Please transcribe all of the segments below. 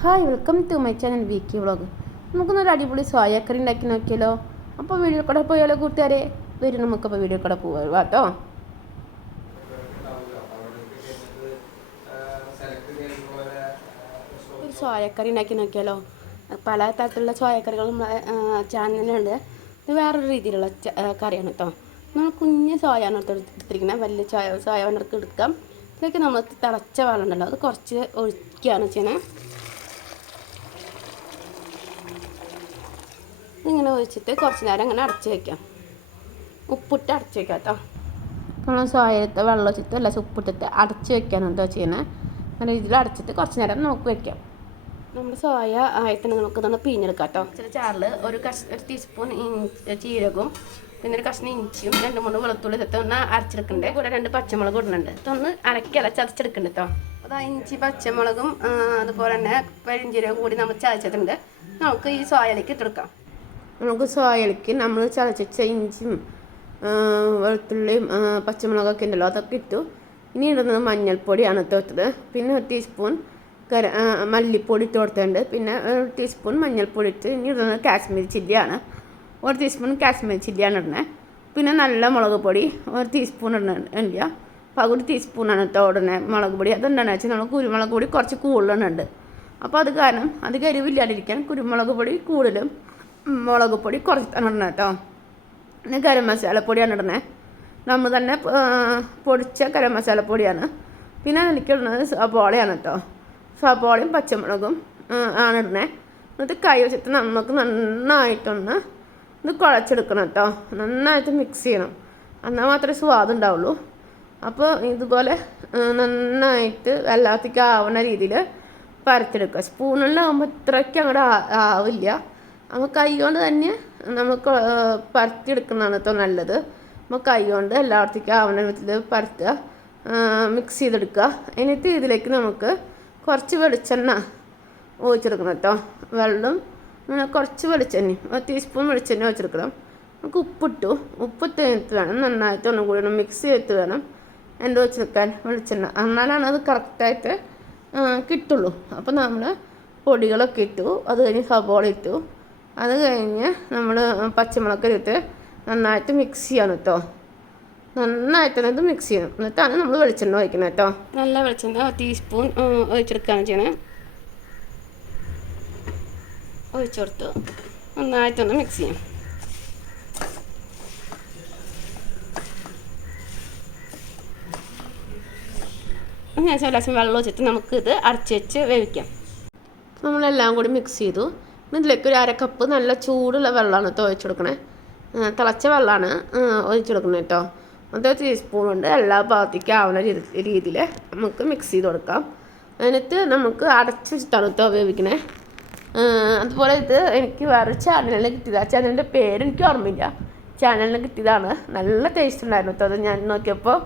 Hi welcome to my channel Veeki vlog. നമുക്കൊന്നൊരു അടിപൊളി സോയാക്കറി ഉണ്ടാക്കി നോക്കിയാലോ. അപ്പോൾ വീഡിയോ കൂടെ പോയാലോ കൂട്ടുകാരെ. വരും നമുക്കപ്പോൾ വീഡിയോ കൂടെ പോവാം കേട്ടോ. ഒരു സോയാക്കറി ഉണ്ടാക്കി നോക്കിയാലോ. പല തരത്തിലുള്ള സോയാക്കറികളും ചാനലുണ്ട്. ഇത് വേറൊരു രീതിയിലുള്ള കറിയാണ് കേട്ടോ. നമ്മൾ കുഞ്ഞ് സോയാണ് എടുത്തിരിക്കുന്നത്. വലിയ സോയ എടുക്കാം. ഇതിലേക്ക് നമ്മൾ തിളച്ച വെള്ളം ഉണ്ടല്ലോ, അത് കുറച്ച് ഒഴിക്കുകയാണ് ചെയ്യുന്നത്. ഇങ്ങനെ ഒഴിച്ചിട്ട് കുറച്ച് നേരം ഇങ്ങനെ അടച്ച് വയ്ക്കാം. ഉപ്പിട്ട് അടച്ച് വയ്ക്കാം കേട്ടോ. നമ്മൾ സോയത്തെ വെള്ളം ഒഴിച്ചിട്ട് അല്ല ഉപ്പിട്ടിട്ട് അടച്ച് വയ്ക്കാനാണ് കേട്ടോ ചെയ്യുന്നത്. നല്ല രീതിയിൽ അടച്ചിട്ട് കുറച്ച് നേരം നമുക്ക് വയ്ക്കാം. നമ്മൾ സോയ ആയത്തിന് നമുക്ക് ഇതൊന്ന് പിഴിഞ്ഞെടുക്കാം കേട്ടോ. ചില ചാറിൽ ഒരു ടീസ്പൂൺ ജീരകവും പിന്നെ ഒരു കഷ്ണം ഇഞ്ചിയും 2-3 വെളുത്തുള്ളി ഇതൊക്കെ ഒന്ന് അരച്ചെടുക്കണ്ടേ. കൂടെ 2 പച്ചമുളക് ഇടുന്നുണ്ട്. ഇതൊന്ന് അരക്കല ചതച്ചെടുക്കുന്നുണ്ട് കേട്ടോ. അതാ ഇഞ്ചി പച്ചമുളകും അതുപോലെ തന്നെ പെരിഞ്ചീരകവും കൂടി നമ്മൾ ചതച്ചിട്ടുണ്ട്. നമുക്ക് ഈ സോയയിലേക്ക് ഇട്ടെടുക്കാം. നമുക്ക് സോയയിലേക്ക് നമ്മൾ ചതച്ച ഇഞ്ചിയും വെളുത്തുള്ളിയും പച്ചമുളകൊക്കെ ഉണ്ടല്ലോ, അതൊക്കെ ഇട്ടു. ഇനി ഇടുന്നത് മഞ്ഞൾപ്പൊടിയാണ് ഇട്ടത്. പിന്നെ 1 ടീസ്പൂൺ മല്ലിപ്പൊടി ഇട്ട് കൊടുത്തിട്ടുണ്ട്. പിന്നെ 1 ടീസ്പൂൺ മഞ്ഞൾപ്പൊടി ഇട്ട്. ഇനി ഇടുന്നത് കാശ്മീരി ചില്ലിയാണ്. 1 ടീസ്പൂൺ കാശ്മീരി ചില്ലിയാണ് ഇടുന്നത്. പിന്നെ നല്ല മുളക് പൊടി 1 ടീസ്പൂൺ ഇല്ല, പകുതി ടീസ്പൂണാണ് കേട്ടോ ഇടുന്നത് മുളക് പൊടി. അതെന്താണെന്ന് വെച്ചാൽ നമ്മൾ കുരുമുളക് പൊടി കുറച്ച് കൂടുതലുണ്ട്. അപ്പോൾ അത് കാരണം അത് കരിവില്ലാതിരിക്കാൻ കുരുമുളക് പൊടി കൂടുതലും മുളക് പൊടി കുറച്ചാണ് ഇടുന്നത് കേട്ടോ. പിന്നെ ഗരം മസാലപ്പൊടിയാണ് ഇടുന്നത്. നമ്മൾ തന്നെ പൊടിച്ച ഗരം മസാലപ്പൊടിയാണ്. പിന്നെ അതിലേക്ക് ഇടുന്നത് സബോളയാണ് കേട്ടോ. സബോളയും പച്ചമുളകും ആണ് ഇടുന്നത്. എന്നിട്ട് കൈ വെച്ചിട്ട് നമുക്ക് നന്നായിട്ടൊന്ന് ഇത് കുഴച്ചെടുക്കണം കേട്ടോ. നന്നായിട്ട് മിക്സ് ചെയ്യണം, എന്നാൽ മാത്രമേ സ്വാദ് ഉണ്ടാവുള്ളൂ. അപ്പോൾ ഇതുപോലെ നന്നായിട്ട് എല്ലാത്തേക്കും ആവുന്ന രീതിയിൽ പരത്തെടുക്കുക. സ്പൂണിലാവുമ്പോൾ ഇത്രയ്ക്ക് അങ്ങോട്ട് ആവില്ല. അപ്പോൾ കൈ കൊണ്ട് തന്നെ നമുക്ക് പരത്തിയെടുക്കുന്നതാണ് കേട്ടോ നല്ലത്. അപ്പോൾ കൈ കൊണ്ട് എല്ലായിടത്തേക്കും ആവുന്ന വിധത്തിൽ പരത്തുക, മിക്സ് ചെയ്തെടുക്കുക. എന്നിട്ട് ഇതിലേക്ക് നമുക്ക് കുറച്ച് വെളിച്ചെണ്ണ ഒഴിച്ചെടുക്കണം കേട്ടോ. വെള്ളം കുറച്ച് വെളിച്ചെണ്ണ 1 ടീസ്പൂൺ വെളിച്ചെണ്ണ ഒഴിച്ചെടുക്കണം. നമുക്ക് ഉപ്പിട്ടു. ഉപ്പിട്ട് കഴിഞ്ഞിട്ട് വേണം നന്നായിട്ട് ഒന്നും കൂടി മിക്സ് ചെയ്തിട്ട് വേണം എൻ്റെ വെച്ചെടുക്കാൻ വെളിച്ചെണ്ണ. എന്നാലാണ് അത് കറക്റ്റായിട്ട് കിട്ടുള്ളൂ. അപ്പോൾ നമ്മൾ പൊടികളൊക്കെ ഇട്ടു. അത് കഴിഞ്ഞ് സബോള ഇട്ടു. അത് കഴിഞ്ഞ് നമ്മൾ പച്ചമുളക് ഇട്ട് നന്നായിട്ട് മിക്സ് ചെയ്യണം കേട്ടോ. നന്നായിട്ട് ഇത് മിക്സ് ചെയ്യണം. എന്നിട്ടാണ് നമ്മൾ വെളിച്ചെണ്ണ ഒഴിക്കുന്നത് കേട്ടോ. നല്ല വെളിച്ചെണ്ണ 1 ടീസ്പൂൺ ഒഴിച്ചെടുക്കുകയാണ് ചെയ്യണേ. ഒഴിച്ചു കൊടുത്തു. നന്നായിട്ടൊന്ന് മിക്സ് ചെയ്യാം. ഞാൻ ലേശം വെള്ളം ഒഴിച്ചിട്ട് നമുക്കിത് അടച്ച് വെച്ച് വേവിക്കാം. നമ്മളെല്ലാം കൂടി മിക്സ് ചെയ്തു. ഇതിലേക്ക് ഒരു 1/2 കപ്പ് നല്ല ചൂടുള്ള വെള്ളമാണ് കേട്ടോ ഒഴിച്ചു കൊടുക്കണേ. തിളച്ച വെള്ളമാണ് ഒഴിച്ചു കൊടുക്കുന്നത് കേട്ടോ. അത് 1 ടീസ്പൂൺ കൊണ്ട് എല്ലാ ഭാഗത്തേക്കും ആവുന്ന രീതിയിൽ നമുക്ക് മിക്സ് ചെയ്ത് കൊടുക്കാം. എന്നിട്ട് നമുക്ക് അടച്ച് വെച്ചിട്ടാണ് കേട്ടോ വേവിക്കണേ. അതുപോലെ ഇത് എനിക്ക് വേറെ ചാനലിൽ കിട്ടിയതാണ്. ആ ചാനലിൻ്റെ പേര് എനിക്ക് ഓർമ്മയില്ല. ചാനലിന് കിട്ടിയതാണ്. നല്ല ടേസ്റ്റ് ഉണ്ടായിരുന്നു കേട്ടോ. അത് ഞാൻ നോക്കിയപ്പോൾ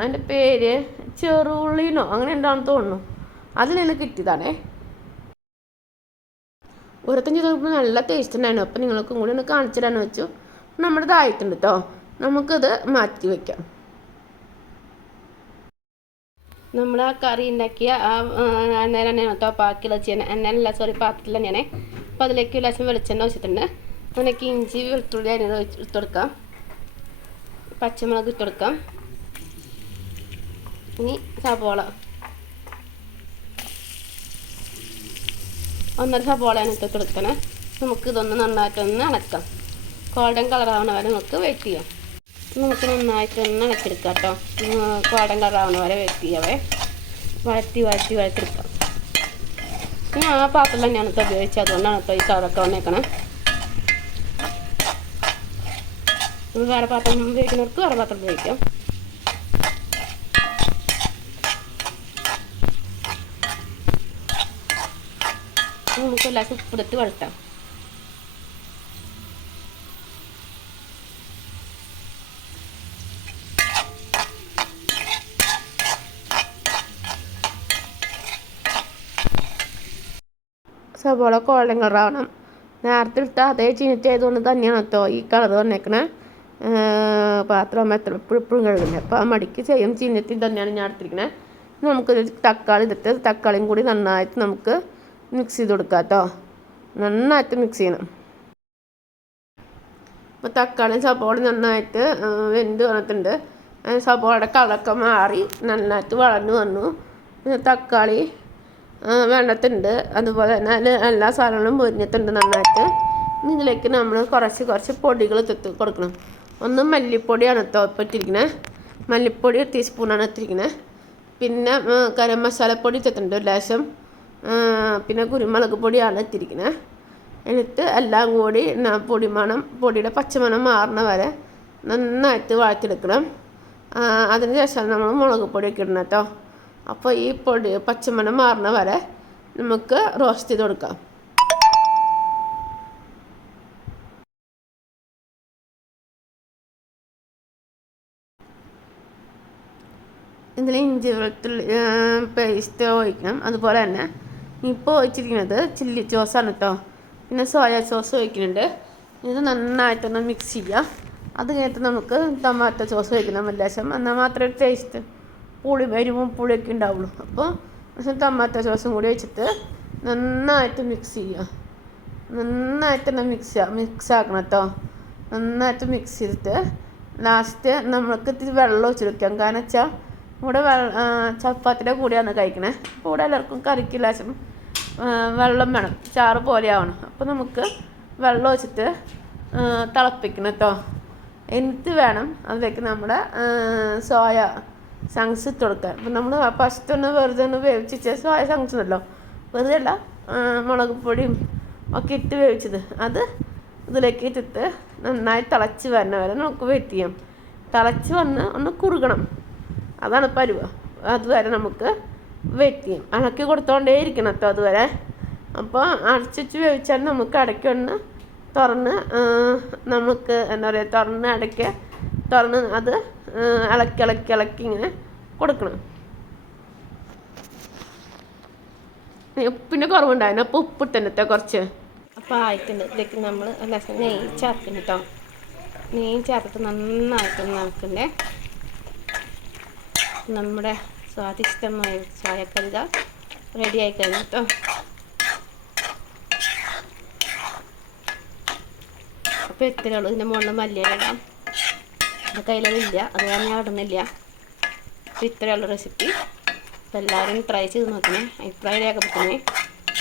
അതിൻ്റെ പേര് ചെറുള്ളിനോ അങ്ങനെ എന്താണെന്ന് തോന്നുന്നു. അതിൽ നിന്ന് കിട്ടിയതാണേ. 25 നോക്കുമ്പോൾ നല്ല ടേസ്റ്റ് ഉണ്ടായിരുന്നു. അപ്പോൾ നിങ്ങൾക്കും കൂടി ഒന്ന് കാണിച്ചു തരാമെന്ന് വെച്ചു. നമ്മുടെ ഇതായിട്ടുണ്ട് കേട്ടോ. നമുക്കിത് മാറ്റി വയ്ക്കാം. നമ്മൾ ആ കറി ഉണ്ടാക്കിയ എണ്ണയിൽ തന്നെയാണ് കേട്ടോ ബാക്കിയുള്ള എണ്ണയിലല്ല, പാത്രത്തിൽ തന്നെയാണ്. അപ്പോൾ അതിലേക്ക് ലേശം വെളിച്ചെണ്ണ ഒഴിച്ചിട്ടുണ്ട്. അതിലേക്ക് ഇഞ്ചി വെളുത്തുള്ളി അരിഞ്ഞത് ഇട്ട് കൊടുക്കാം. പച്ചമുളക് ഇട്ട് കൊടുക്കാം. ഇനി സബോള 1.5 സബോളയാണ് ഇട്ട് കൊടുക്കണേ. നമുക്ക് ഇതൊന്ന് നന്നായിട്ടൊന്ന് അണക്കാം. ഗോൾഡൻ കളറാവുന്ന വരെ നമുക്ക് വെയിറ്റ് ചെയ്യാം. നമുക്ക് നന്നായിട്ടൊന്ന് അണച്ചെടുക്കാം കേട്ടോ. ഗോൾഡൻ കളറാവുന്ന വരെ വെയിറ്റ് ചെയ്യാവേ. വഴറ്റിയെടുക്കാം. ഞാൻ ആ പാത്രം തന്നെയാണ് കേട്ടോ ഉപയോഗിച്ചത്. അതുകൊണ്ടാണ് കേട്ടോ ഈ കളറൊക്കെ വന്നേക്കണം. വേറെ പാത്രം ഉപയോഗിക്കുന്നവർക്ക് വേറെ പാത്രം ഉപയോഗിക്കാം. നമുക്ക് ലേശം ഉപ്പിട്ട് വഴറ്റാം. സബോള ഗോൾഡൻ കളറാവണം. നേരത്തെ ഇട്ട അതേ ചീനിറ്റായതുകൊണ്ട് തന്നെയാണ് കേട്ടോ ഈ കളർ വന്നേക്കണേ. പാത്രം എപ്പോഴും കഴുകുന്നത്. അപ്പോൾ ആ മടിക്ക് ചീനത്തിൽ തന്നെയാണ് ഞാൻ എടുത്തിരിക്കുന്നത്. നമുക്ക് തക്കാളി ഇട്ടിട്ട് തക്കാളിയും കൂടി നന്നായിട്ട് നമുക്ക് മിക്സ് ചെയ്ത് കൊടുക്കുക കേട്ടോ. നന്നായിട്ട് മിക്സ് ചെയ്യണം. അപ്പോൾ തക്കാളിയും സബോളയും നന്നായിട്ട് വെന്ത് വന്നിട്ടുണ്ട്. സബോളയുടെ കളറൊക്കെ മാറി നന്നായിട്ട് വളർന്നു വന്നു. തക്കാളി വെള്ളത്തുണ്ട്, അതുപോലെ തന്നെ എല്ലാ സാധനങ്ങളും മുരിഞ്ഞിട്ടുണ്ട് നന്നായിട്ട്. ഇതിലേക്ക് നമ്മൾ കുറച്ച് പൊടികൾ കൊടുക്കണം. ഒന്ന് മല്ലിപ്പൊടിയാണ് ഇപ്പോൾ ഇട്ടിരിക്കുന്നത്. മല്ലിപ്പൊടി 1 ടീസ്പൂണാണ് ഇട്ടിരിക്കുന്നത്. പിന്നെ ഗരം മസാലപ്പൊടി ഇട്ടിട്ടുണ്ട് ഒരു ലേശം. പിന്നെ കുരുമുളക് പൊടിയാണ് ഇട്ടിരിക്കുന്നത്. എന്നിട്ട് എല്ലാം കൂടി പൊടിയുടെ പച്ചമണം മാറുന്ന വരെ നന്നായിട്ട് വഴറ്റിയെടുക്കണം. അതിന് ശേഷം നമ്മൾ മുളക് പൊടിയൊക്കെ ഇടണം കേട്ടോ. അപ്പോൾ ഈ പച്ചമണം മാറുന്ന വരെ നമുക്ക് റോസ്റ്റ് ചെയ്ത് കൊടുക്കാം. ഇതിൽ ഇഞ്ചി വെളുത്തുള്ളി പേസ്റ്റ് ഒഴിക്കണം. അതുപോലെ തന്നെ ഇപ്പോൾ ഒഴിച്ചിരിക്കുന്നത് ചില്ലി സോസാണ് കേട്ടോ. പിന്നെ സോയാ സോസ് ഒഴിക്കുന്നുണ്ട്. ഇത് നന്നായിട്ടൊന്ന് മിക്സ് ചെയ്യുക. അത് കഴിഞ്ഞിട്ട് നമുക്ക് ടൊമാറ്റോ സോസ് ഒഴിക്കണം ലേശം. എന്നാൽ മാത്രമേ ടേസ്റ്റ് എരിവും പുളിയൊക്കെ ഉണ്ടാവുള്ളൂ. അപ്പോൾ ടൊമാറ്റോ സോസും കൂടി ഒഴിച്ചിട്ട് നന്നായിട്ട് മിക്സ് ചെയ്യുക. നന്നായിട്ടൊന്ന് മിക്സ് ആക്കണം കേട്ടോ. നന്നായിട്ട് മിക്സ് ചെയ്തിട്ട് ലാസ്റ്റ് നമ്മൾക്ക് ഇത്തിരി വെള്ളം ഒഴിച്ചെടുക്കാം. കാരണം വെച്ചാൽ ഇവിടെ ചപ്പാത്തിയുടെ കൂടെയാണ് കഴിക്കണേ. അപ്പോൾ ഇവിടെ എല്ലാവർക്കും കറിക്ക് ലേശം വെള്ളം വേണം, ചാറ് പോലെ ആവണം. അപ്പോൾ നമുക്ക് വെള്ളം ഒഴിച്ചിട്ട് തിളപ്പിക്കണം കേട്ടോ. എന്നിട്ട് വേണം അതിലേക്ക് നമ്മുടെ സോയ ചങ്ക്സ് ഇട്ട് കൊടുക്കാൻ. അപ്പം നമ്മൾ ഫസ്റ്റ് വെറുതെ വേവിച്ച് സോയ ചങ്ക്സ് ഉണ്ടല്ലോ, വെറുതെ അല്ല, മുളക് പൊടിയും ഒക്കെ ഇട്ട് വേവിച്ചത്, അത് ഇതിലേക്ക് ഇട്ടിട്ട് നന്നായി തിളച്ച് വരുന്ന വരെ നമുക്ക് വെയിറ്റ് ചെയ്യാം. തിളച്ച് വന്ന് ഒന്ന് കുറുകണം, അതാണ് പരുവ. അതുവരെ നമുക്ക് വെയിറ്റ് ചെയ്യും. ഇളക്കി കൊടുത്തോണ്ടേ ഇരിക്കണം കേട്ടോ അതുവരെ. അപ്പോൾ അടച്ചു വേവിച്ചാൽ നമുക്ക് ഇടയ്ക്കൊന്ന് തുറന്ന് നമുക്ക് എന്താ പറയുക, തുറന്ന് അത് ഇളക്കി ഇങ്ങനെ കൊടുക്കണം. ഉപ്പിൻ്റെ കുറവുണ്ടായിരുന്നു, അപ്പോൾ ഉപ്പിട്ടുണ്ട് കുറച്ച്. അപ്പോൾ ആയിട്ടുണ്ട്. ഇതിലേക്ക് നമ്മൾ നെയ്യ് ചേർക്കണം കേട്ടോ. നെയ്യ് ചേർത്തിട്ട് നന്നായിട്ട് നടക്കണ്ടേ. നമ്മുടെ സ്വാദിഷ്ടമായ ചായക്കറി റെഡി ആയി കഴിഞ്ഞു കേട്ടോ. അപ്പോൾ എത്രയേ ഉള്ളൂ. ഇതിൻ്റെ മുകളിൽ മല്ലിയില ഇടാം. എൻ്റെ കയ്യിലതില്ല, അത് ഞാൻ ഇടുന്നില്ല. അപ്പോൾ ഇത്രയേ ഉള്ളൂ റെസിപ്പി. അപ്പോൾ എല്ലാവരും ട്രൈ ചെയ്ത് നോക്കണേ, അഭിപ്രായം രേഖപ്പെടുത്തണേ.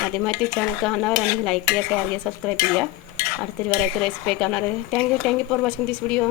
ആദ്യമായിട്ട് ചാനൽ കാണുന്നവരാണെങ്കിൽ ലൈക്ക് ചെയ്യുക, ഷെയർ ചെയ്യുക, സബ്സ്ക്രൈബ് ചെയ്യുക. അടുത്തൊരു വെറൈറ്റി റെസിപ്പി കാണാറ്. Thank you for watching this video.